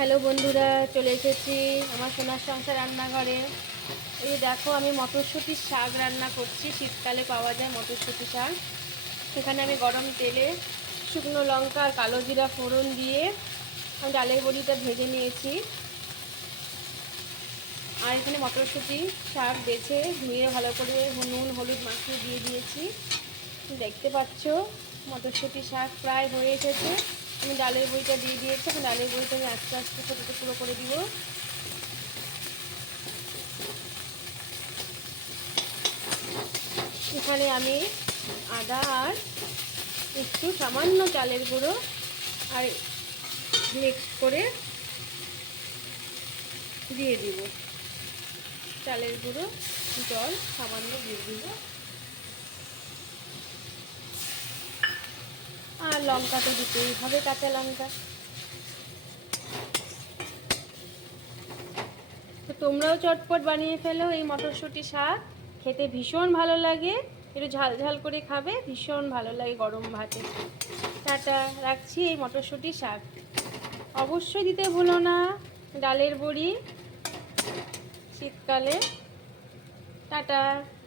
Hello বন্ধুরা, চলে এসেছি আমার সোনার সংসার রান্নাঘরে। এই দেখো, আমি মটরশুঁটির শাক রান্না করছি। শীতকালে পাওয়া যায় মটরশুঁটি শাক। এখানে আমি গরম তেলে শুকনো লঙ্কা আর কালো জিরা ফোড়ন দিয়ে আমি ডালের বড়িটা ভেজে নিয়েছি। আর এখানে মটরশুঁটি শাক বেছে ধুয়ে ভালো করে নুন হলুদ মাখিয়ে দিয়ে দিয়েছি। দেখতে পাচ্ছ মটরশুঁটি শাক প্রায় হয়ে এসেছে। আমি ডালের বড়িটা দিয়ে দিয়েছি। এখন ডালের বড়িটা আমি আস্তে আস্তে ছোটো টুকরো করে দিব। এখানে আমি আদা আর একটু সামান্য চালের গুঁড়ো আর মিক্স করে দিয়ে দিব। চালের গুঁড়ো জল সামান্য দিয়ে দিব। আর লঙ্কা তো দিতেই হবে, কাঁচা লঙ্কা। তো তোমরাও চটপট বানিয়ে ফেলো এই মটরশুঁটি শাক। খেতে ভীষণ ভালো লাগে, একটু ঝাল ঝাল করে খাবে, ভীষণ ভালো লাগে গরম ভাতে। টাটা, রাখছি। এই মটরশুঁটি শাক অবশ্যই দিতে ভুলো না, ডালের বড়ি শীতকালে। টাটা।